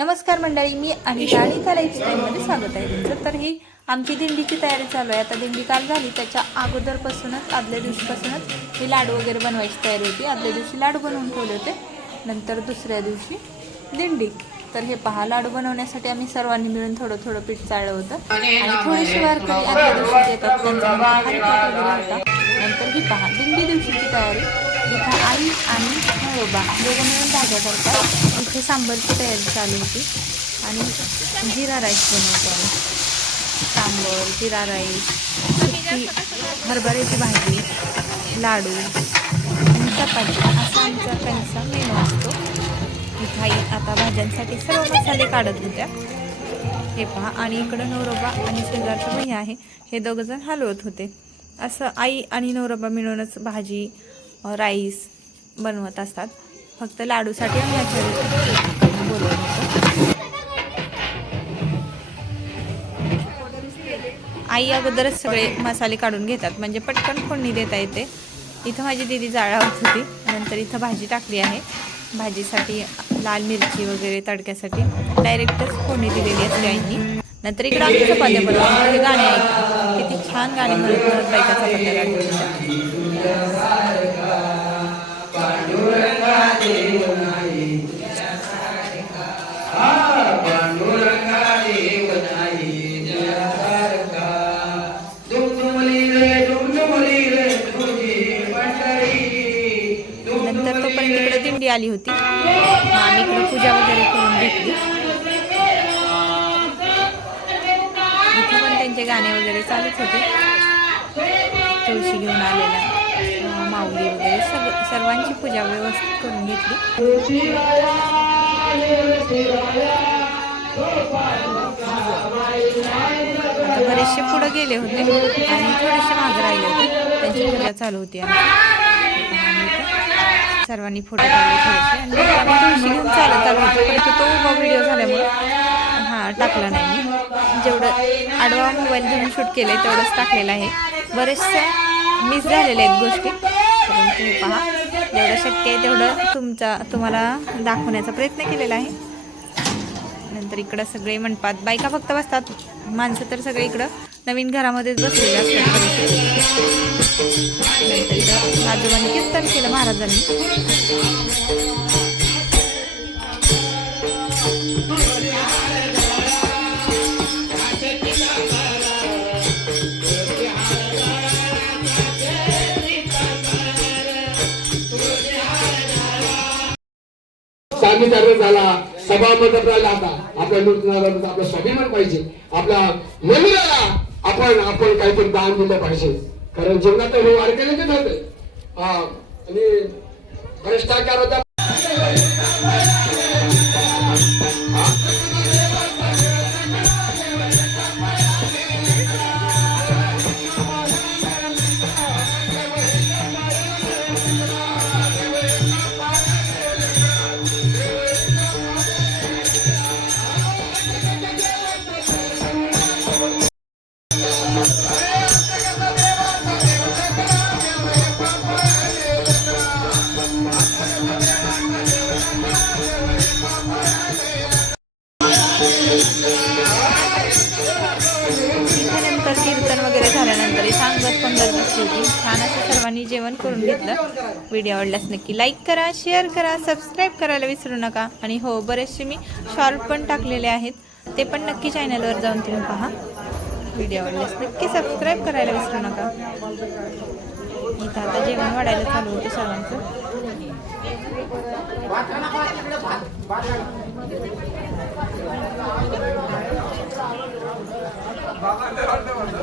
नमस्कार मंडळी, मी अनिता आणि लाईफस्टाईलमध्ये स्वागत आहे तुमचं. तर ही आमची दिंडीची तयारी चालू आहे. आता दिंडी काल झाली, त्याच्या अगोदरपासूनच आदल्या दिवशीपासूनच ही लाडू वगैरे बनवायची तयारी होती. आदल्या दिवशी लाडू बनवून ठेवले होते, नंतर दुसऱ्या दिवशी दिंडी. तर हे पहा, लाडू बनवण्यासाठी आम्ही सर्वांनी मिळून थोडं थोडं पीठ चाळलं होतं आणि थोडीशी वारकरी आदल्या दिवशी येतात, त्यांचा वगैरे होता. नंतर ही पहा, दिंडी दिवशीची तयारी. इथं आई आणि नवरोबा दोघं मिळून भाज्या करतात. इथे सांबरची तयारी चालू होती आणि जिरा राईस बनवतो आम्ही. सांबर, जिरा राईस, सुकी हरभऱ्याची भाजी, लाडू आणि चपाती असा आमचा त्यांचा मेनू असतो. इथं आई आता भाज्यांसाठी सर्व मसाले काढत होत्या. हे पहा, आणि इकडं नवरोबा आणि शेजारचा भैया आहे, हे दोघंजण हलवत होते. असं आई आणि नवरोबा मिळूनच भाजी राईस बनवत असतात. फक्त लाडूसाठी आम्ही बोलवलं होतं. आई अगोदरच सगळे मसाले काढून घेतात, म्हणजे पटकन फोडणी देता येते. इथं माझी दीदी जाळावत होती. नंतर इथं भाजी टाकली आहे. भाजीसाठी लाल मिरची वगैरे तडक्यासाठी डायरेक्टच फोडणी दिलेली असते आईनी. नंतर इकडं आम्ही चपात्या बनवतो. हे गाणे ऐकतो, किती छान गाणे म्हणत बायका चपात्या काढतात. नंतर तोपर्यंत इकडे दिंडी आली होती. आम्ही इकडे पूजा वगैरे करून घेतली. इथे पण त्यांचे गाणे वगैरे चालूच होते. तुळशी घेऊन आलेल्या माऊली वगैरे सर्वांची पूजा व्यवस्थित करून घेतली. आता बरेचसे पुढे गेले होते आणि थोडेसे मागे राहिले होते. त्यांची पूजा चालू होती. सर्वांनी फोटो काढले थोडेसे आणि आम्ही तुळशी घेऊन चालत आलो होतो. परंतु तो उभा व्हिडिओ झाल्यामुळे टाकला नाही मी. जेवढं आडवा मोबाईल घेऊन शूट केलं आहे तेवढंच टाकलेलं आहे. बरेचशा मिस झालेल्या आहेत गोष्टी, परंतु हे पहा, जेवढं शक्य आहे तेवढं तुम्हाला दाखवण्याचा प्रयत्न केलेला आहे. नंतर इकडं सगळे मंडपात बायका फक्त बसतात, माणसं तर सगळे इकडं नवीन घरामध्येच बसलेले असतात. नंतर इकडं आजोबांनी कीर्तन केलं महाराजांनी. सांगितलं झाला, सभा मंडप राहिला. आता आपल्या नृत्याला आपला स्वाभिमान पाहिजे. आपल्या मंदिराला आपण काहीतरी दान दिलं पाहिजे. कारण जीवनात हे वारकऱ्यांचे होते आणि भ्रष्टाचार होता. कीर्तन वगैरे झाल्यानंतर सांगत पण दिसली होती. छान असं सर्वांनी जेवण करून घेतलं. व्हिडिओ आवडल्यास नक्की लाईक करा, शेअर करा, सबस्क्राईब करायला विसरू नका. आणि हो, बरेचसे मी शॉर्ट पण टाकलेले आहेत, ते पण नक्की चॅनलवर जाऊन तुम्ही पहा. व्हिडिओ आवडल्यास नक्की सबस्क्राईब करायला विसरू नका. इथं आता जेवण वाढायला चालू होतं सर्वांचं. बाबा